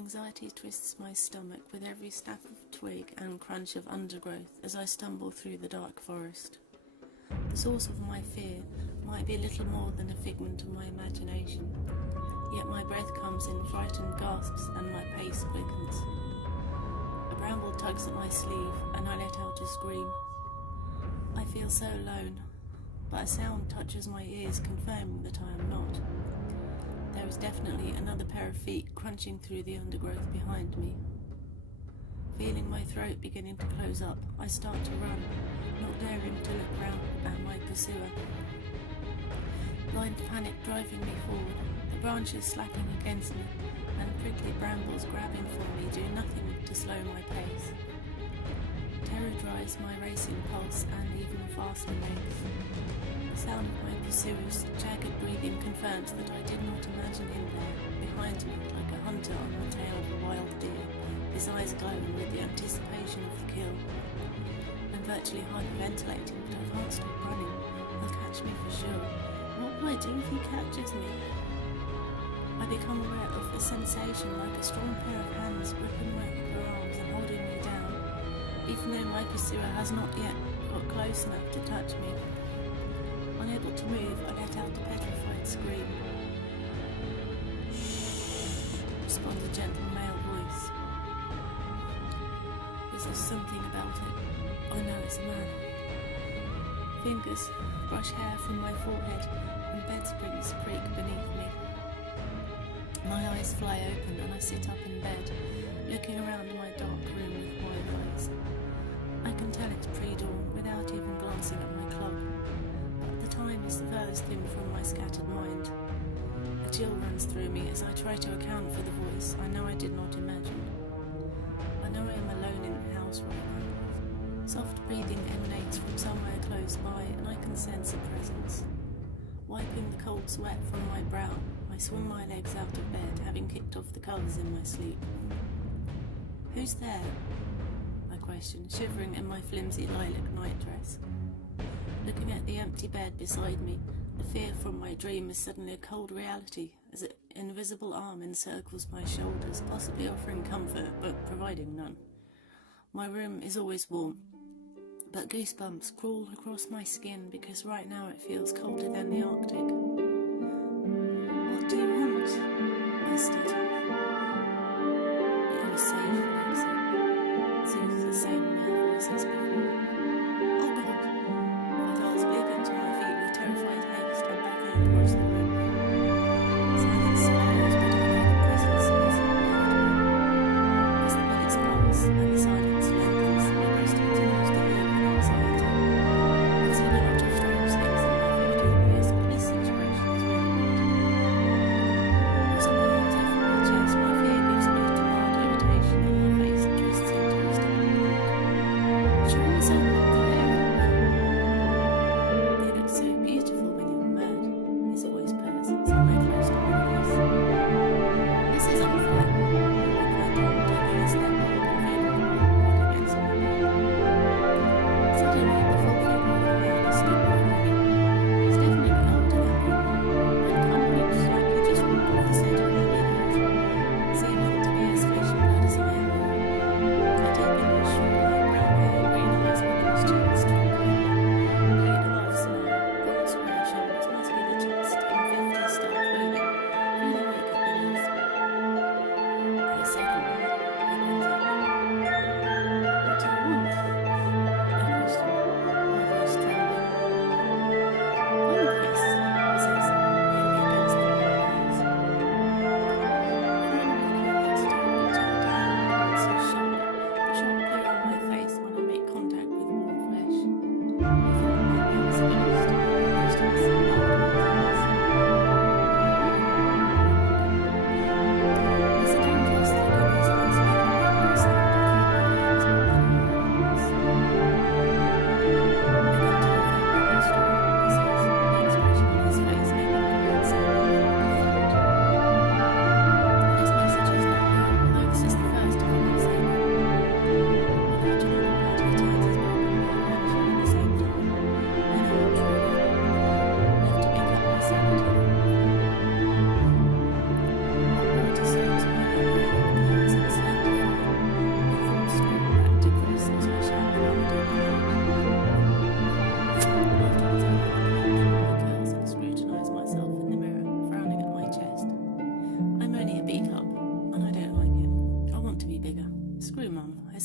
Anxiety twists my stomach with every snap of twig and crunch of undergrowth as I stumble through the dark forest. The source of my fear might be little more than a figment of my imagination, yet my breath comes in frightened gasps and my pace quickens. A bramble tugs at my sleeve and I let out a scream. I feel so alone, but a sound touches my ears, confirming that I am not. There is definitely another pair of feet crunching through the undergrowth behind me. Feeling my throat beginning to close up, I start to run, not daring to look round at my pursuer. Blind panic driving me forward, the branches slapping against me, and prickly brambles grabbing for me do nothing to slow my pace. Terror drives my racing pulse and even faster legs. The sound of my pursuer's jagged breathing confirms that I did not imagine him there, behind me, like a hunter on the tail of a wild deer, his eyes glowing with the anticipation of the kill. I'm virtually hyperventilating, but I can't stop running. He'll catch me for sure. What will I do if he catches me? I become aware of a sensation like a strong pair of hands gripping my upper arms and holding me down, even though my pursuer has not yet got close enough to touch me. Unable to move, I let out a petrified scream. "Shh," responds a gentle male voice. There's something about it. I know it's a man. Fingers brush hair from my forehead and bed springs creak beneath me. My eyes fly open and I sit up in bed, looking around my dark room with wide eyes. I can tell it's pre-dawn without even glancing at my clock, but the time is the furthest thing from my scattered mind. A chill runs through me as I try to account for the voice I know I did not imagine. I know I am alone in the house right now. Soft breathing emanates from somewhere close by and I can sense a presence. Wiping the cold sweat from my brow, I swing my legs out of bed, having kicked off the covers in my sleep. "Who's there?" I question, shivering in my flimsy lilac nightdress. Looking at the empty bed beside me, the fear from my dream is suddenly a cold reality, as an invisible arm encircles my shoulders, possibly offering comfort, but providing none. My room is always warm, but goosebumps crawl across my skin because right now it feels colder than the Arctic. "What do you want?" I stutter. "You're safe, Lexi," soothes the same male voice as before. "Oh God!" I gasp, leaping to my feet with terrified haste and backing across the room. Silence swallows, but I know the presence isn't behind me. As the minutes pass and the silence lengthens, my breast continues to heave with anxiety. I've seen a lot of strange things in my 15 years, but this situation is really weird.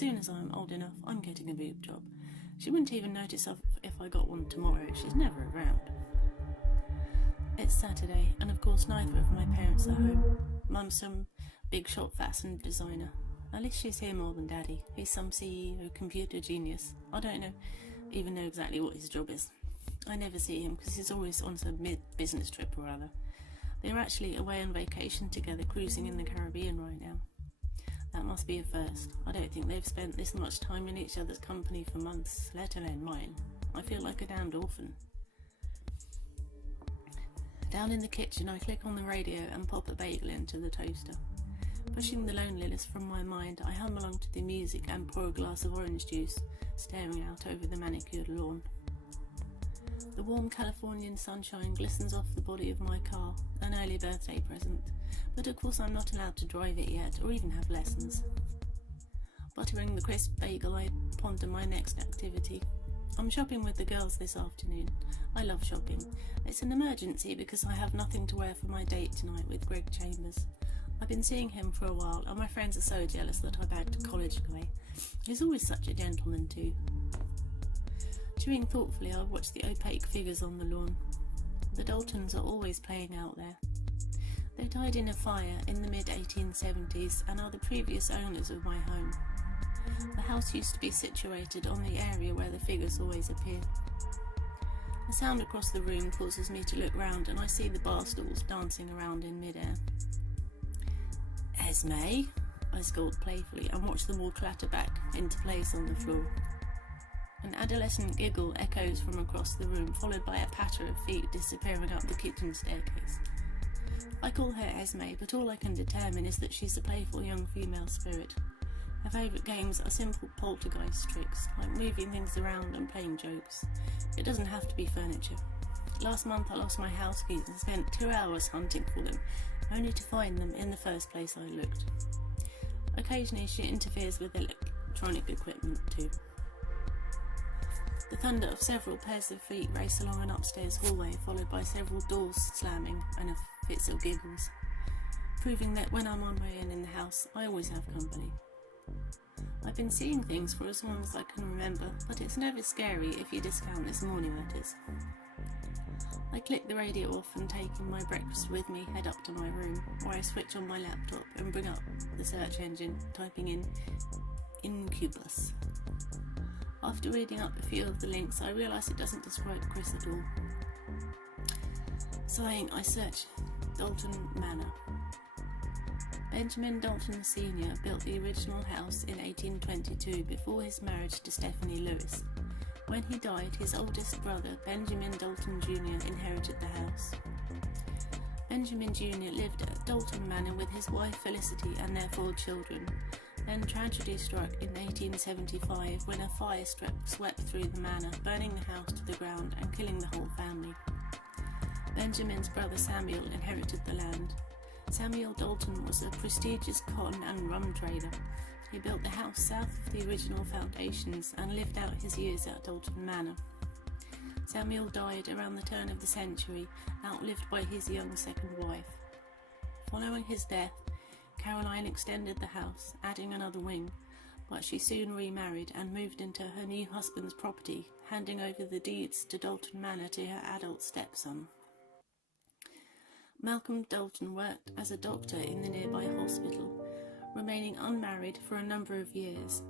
soon as I'm old enough, I'm getting a boob job. She wouldn't even notice if I got one tomorrow. She's never around. It's Saturday, and of course neither of my parents are home. Mum's some big shop fashion designer. At least she's here more than Daddy. He's some CEO, computer genius. I don't even know exactly what his job is. I never see him because he's always on some business trip or other. They're actually away on vacation together, cruising in the Caribbean right now. That must be a first. I don't think they've spent this much time in each other's company for months, let alone mine. I feel like a damned orphan. Down in the kitchen, I click on the radio and pop a bagel into the toaster. Pushing the loneliness from my mind, I hum along to the music and pour a glass of orange juice, staring out over the manicured lawn. The warm Californian sunshine glistens off the body of my car, an early birthday present, but of course I'm not allowed to drive it yet, or even have lessons. Buttering the crisp bagel, I ponder my next activity. I'm shopping with the girls this afternoon. I love shopping. It's an emergency because I have nothing to wear for my date tonight with Greg Chambers. I've been seeing him for a while, and my friends are so jealous that I bagged a college guy. He's always such a gentleman too. Chewing thoughtfully, I watch the opaque figures on the lawn. The Daltons are always playing out there. They died in a fire in the mid-1870s and are the previous owners of my home. The house used to be situated on the area where the figures always appear. A sound across the room causes me to look round, and I see the bar stools dancing around in mid-air. "Esme," I scold playfully and watch them all clatter back into place on the floor. An adolescent giggle echoes from across the room, followed by a patter of feet disappearing up the kitchen staircase. I call her Esme, but all I can determine is that she's a playful young female spirit. Her favourite games are simple poltergeist tricks, like moving things around and playing jokes. It doesn't have to be furniture. Last month I lost my house keys and spent 2 hours hunting for them, only to find them in the first place I looked. Occasionally she interferes with electronic equipment too. The thunder of several pairs of feet race along an upstairs hallway, followed by several doors slamming and a fits of giggles, proving that when I'm on my own in the house, I always have company. I've been seeing things for as long as I can remember, but it's never scary if you discount this morning, that is. I click the radio off and, taking my breakfast with me, head up to my room, where I switch on my laptop and bring up the search engine, typing in incubus. After reading up a few of the links, I realise it doesn't describe Chris at all. Sighing, I search Dalton Manor. Benjamin Dalton Sr. built the original house in 1822 before his marriage to Stephanie Lewis. When he died, his oldest brother, Benjamin Dalton Jr., inherited the house. Benjamin Jr. lived at Dalton Manor with his wife Felicity and their 4 children. Then tragedy struck in 1875 when a fire swept through the manor, burning the house to the ground and killing the whole family. Benjamin's brother Samuel inherited the land. Samuel Dalton was a prestigious cotton and rum trader. He built the house south of the original foundations and lived out his years at Dalton Manor. Samuel died around the turn of the century, outlived by his young second wife. Following his death, Caroline extended the house, adding another wing, but she soon remarried and moved into her new husband's property, handing over the deeds to Dalton Manor to her adult stepson. Malcolm Dalton worked as a doctor in the nearby hospital, remaining unmarried for a number of years.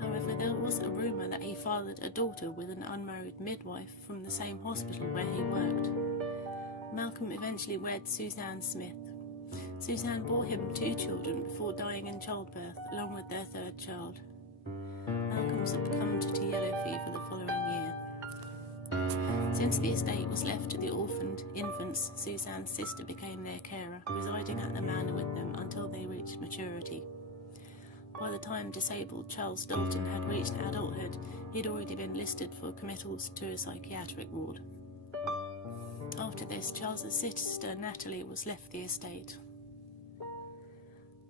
However, there was a rumour that he fathered a daughter with an unmarried midwife from the same hospital where he worked. Malcolm eventually wed Suzanne Smith. Suzanne bore him 2 children before dying in childbirth, along with their 3rd child. Malcolm succumbed to yellow fever the following year. Since the estate was left to the orphaned infants, Suzanne's sister became their carer, residing at the manor with them until they reached maturity. By the time disabled Charles Dalton had reached adulthood, he'd already been listed for committals to a psychiatric ward. After this, Charles's sister Natalie was left the estate.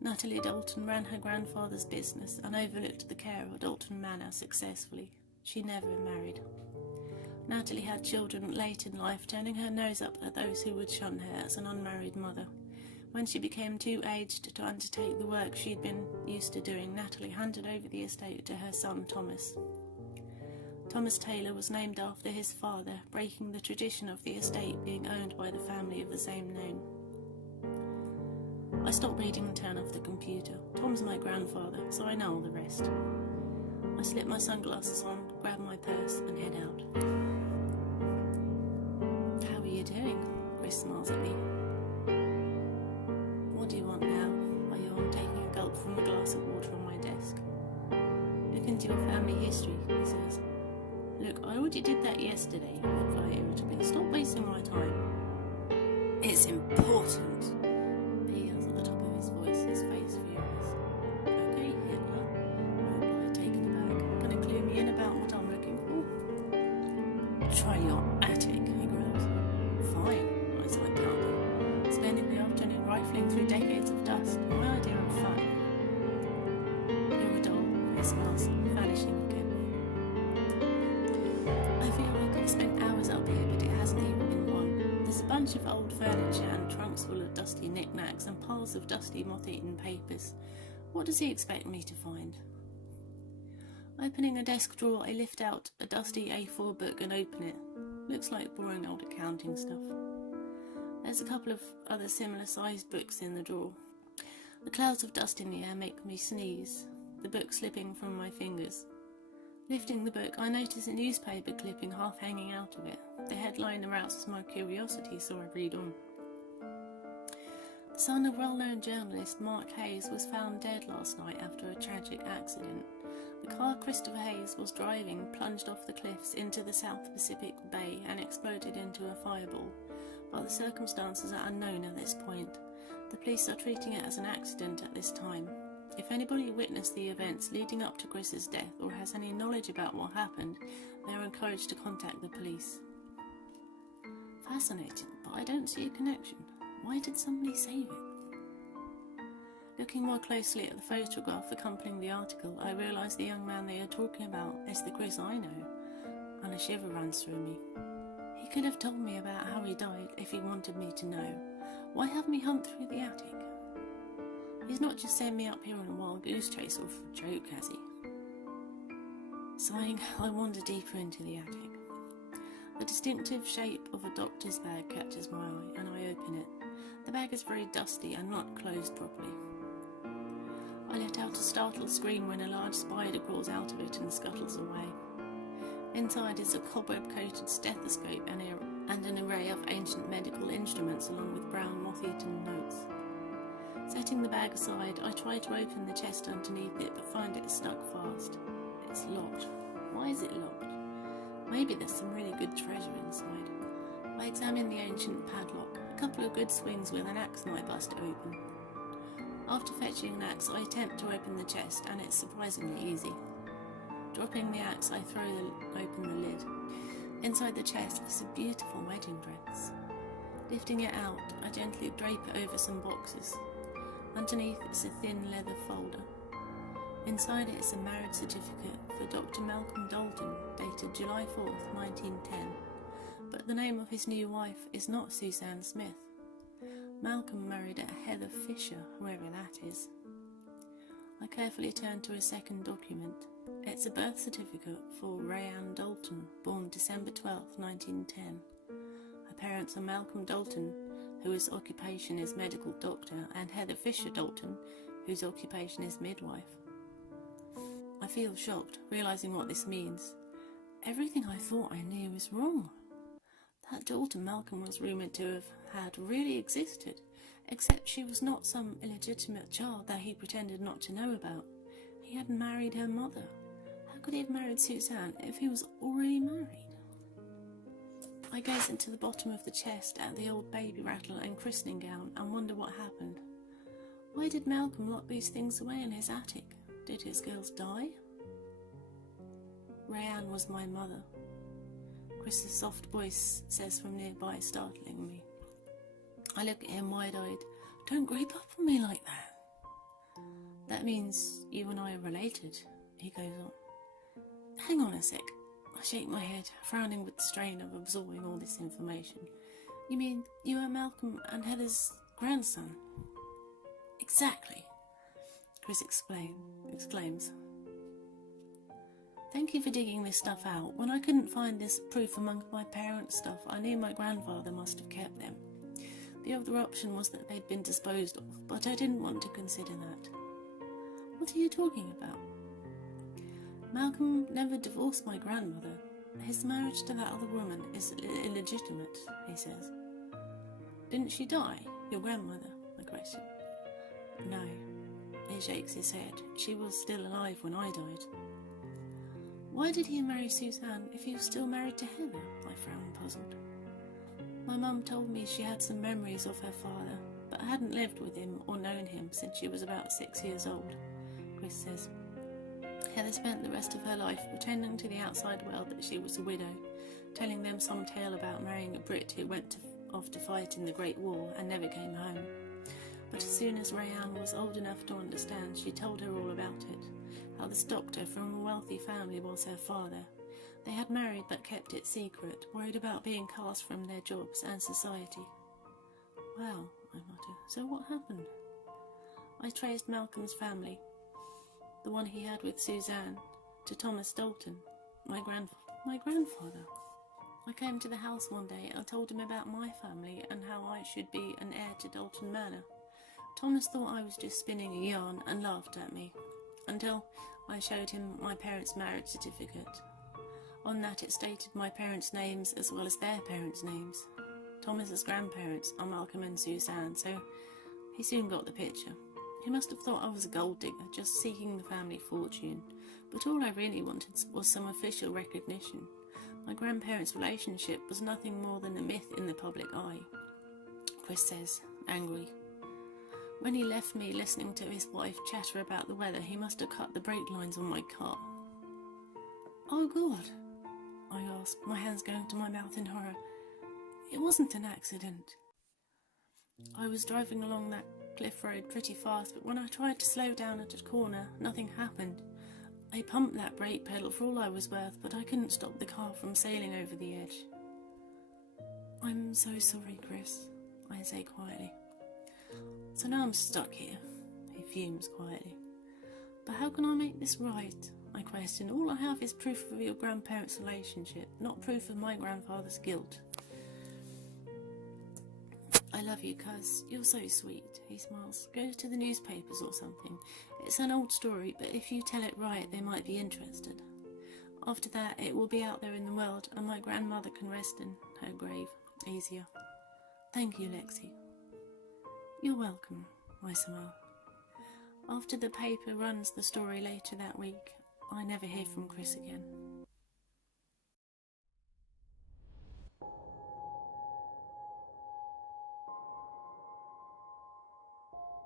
Natalie Dalton ran her grandfather's business and overlooked the care of Dalton Manor successfully. She never married. Natalie had children late in life, turning her nose up at those who would shun her as an unmarried mother. When she became too aged to undertake the work she'd been used to doing, Natalie handed over the estate to her son Thomas. Thomas Taylor was named after his father, breaking the tradition of the estate being owned by the family of the same name. I stopped reading and turned off the computer. Tom's my grandfather, so I know all the rest. I slip my sunglasses on, grab my purse and head out. How are you doing? Chris smiles at me. What do you want now? I yawn, taking a gulp from a glass of water on my desk. Look into your family history, he says. Look, I already did that yesterday, I reply irritably. Stop wasting my time. It's important, he yells at the top of his voice, his face furious. Okay, Hitler, I reply, taken aback. Gonna clue me in about what I'm looking for? Try your attic, he growls. Fine, I sigh proudly. Spending the afternoon rifling through decades of dust, my idea of fun. You're a doll, he smiles, vanishing again. I feel like I've spent hours up here, but it hasn't even been one. There's a bunch of old furniture and trunks full of dusty knickknacks and piles of dusty moth-eaten papers. What does he expect me to find? Opening a desk drawer, I lift out a dusty A4 book and open it. Looks like boring old accounting stuff. There's a couple of other similar-sized books in the drawer. The clouds of dust in the air make me sneeze, the book slipping from my fingers. Lifting the book, I notice a newspaper clipping half hanging out of it. The headline arouses my curiosity, so I read on. The son of well-known journalist Mark Hayes was found dead last night after a tragic accident. The car Christopher Hayes was driving plunged off the cliffs into the South Pacific Bay and exploded into a fireball, but the circumstances are unknown at this point. The police are treating it as an accident at this time. If anybody witnessed the events leading up to Chris's death or has any knowledge about what happened, they are encouraged to contact the police. Fascinating, but I don't see a connection. Why did somebody save it? Looking more closely at the photograph accompanying the article, I realise the young man they are talking about is the Chris I know, and a shiver runs through me. He could have told me about how he died if he wanted me to know. Why have me hunt through the attic? He's not just sent me up here on a wild goose chase or for a joke, has he? Sighing, I wander deeper into the attic. The distinctive shape of a doctor's bag catches my eye, and I open it. The bag is very dusty and not closed properly. I let out a startled scream when a large spider crawls out of it and scuttles away. Inside is a cobweb-coated stethoscope and an array of ancient medical instruments along with brown moth-eaten notes. Setting the bag aside, I try to open the chest underneath it, but find it stuck fast. It's locked. Why is it locked? Maybe there's some really good treasure inside. I examine the ancient padlock. A couple of good swings with an axe and I bust it open. After fetching an axe, I attempt to open the chest, and it's surprisingly easy. Dropping the axe, I open the lid. Inside the chest is a beautiful wedding dress. Lifting it out, I gently drape it over some boxes. Underneath is a thin leather folder. Inside it is a marriage certificate for Dr. Malcolm Dalton, dated July 4th, 1910. But the name of his new wife is not Suzanne Smith. Malcolm married a Heather Fisher, whoever that is. I carefully turn to a second document. It's a birth certificate for Rayanne Dalton, born December 12th, 1910. Her parents are Malcolm Dalton, whose occupation is medical doctor, and Heather Fisher Dalton, whose occupation is midwife. I feel shocked, realising what this means. Everything I thought I knew was wrong. That daughter Malcolm was rumoured to have had really existed, except she was not some illegitimate child that he pretended not to know about. He had married her mother. How could he have married Suzanne if he was already married? I gaze into the bottom of the chest at the old baby rattle and christening gown and wonder what happened. Why did Malcolm lock these things away in his attic? Did his girls die? Rayanne was my mother. Chris's soft voice says from nearby, startling me. I look at him wide-eyed. Don't creep up on me like that. That means you and I are related, he goes on. Hang on a sec. I shake my head, frowning with the strain of absorbing all this information. You mean you are Malcolm and Heather's Grandson? Exactly, Chris exclaims. Thank you for digging this stuff out. When I couldn't find this proof among my parents' stuff, I knew my grandfather must have kept them. The other option was that they'd been disposed of, but I didn't want to consider that. What are you talking about? Malcolm never divorced my grandmother. His marriage to that other woman is illegitimate, he says. Didn't she die, your grandmother? I question. No, he shakes his head. She was still alive when I died. Why did he marry Suzanne if he was still married to Heather? I frown, puzzled. My mum told me she had some memories of her father, but hadn't lived with him or known him since she was about 6 years old, Chris says. Heather spent the rest of her life pretending to the outside world that she was a widow, telling them some tale about marrying a Brit who went off to fight in the Great War and never came home. But as soon as Rayanne was old enough to understand, she told her all about it, how this doctor from a wealthy family was her father. They had married but kept it secret, worried about being cast from their jobs and society. Well, I mutter, so what happened? I traced Malcolm's family, the one he had with Suzanne, to Thomas Dalton, my grandfather. I came to the house one day and told him about my family and how I should be an heir to Dalton Manor. Thomas thought I was just spinning a yarn and laughed at me, until I showed him my parents' marriage certificate. On that it stated my parents' names as well as their parents' names. Thomas's grandparents are Malcolm and Suzanne, so he soon got the picture. He must have thought I was a gold digger, just seeking the family fortune, but all I really wanted was some official recognition. My grandparents' relationship was nothing more than a myth in the public eye, Chris says, angry. When he left me listening to his wife chatter about the weather, he must have cut the brake lines on my car. Oh God, I gasped, my hands going to my mouth in horror. It wasn't an accident. I was driving along that cliff road pretty fast, but when I tried to slow down at a corner, nothing happened. I pumped that brake pedal for all I was worth, but I couldn't stop the car from sailing over the edge. I'm so sorry, Chris, I say quietly. So now I'm stuck here, he fumes quietly. But how can I make this right? I question. All I have is proof of your grandparents' relationship, not proof of my grandfather's guilt. I love you, cuz. You're so sweet, he smiles. Go to the newspapers or something. It's an old story, but if you tell it right, they might be interested. After that, it will be out there in the world, and my grandmother can rest in her grave easier. Thank you, Lexi. You're welcome, I smile. After the paper runs the story later that week, I never hear from Chris again.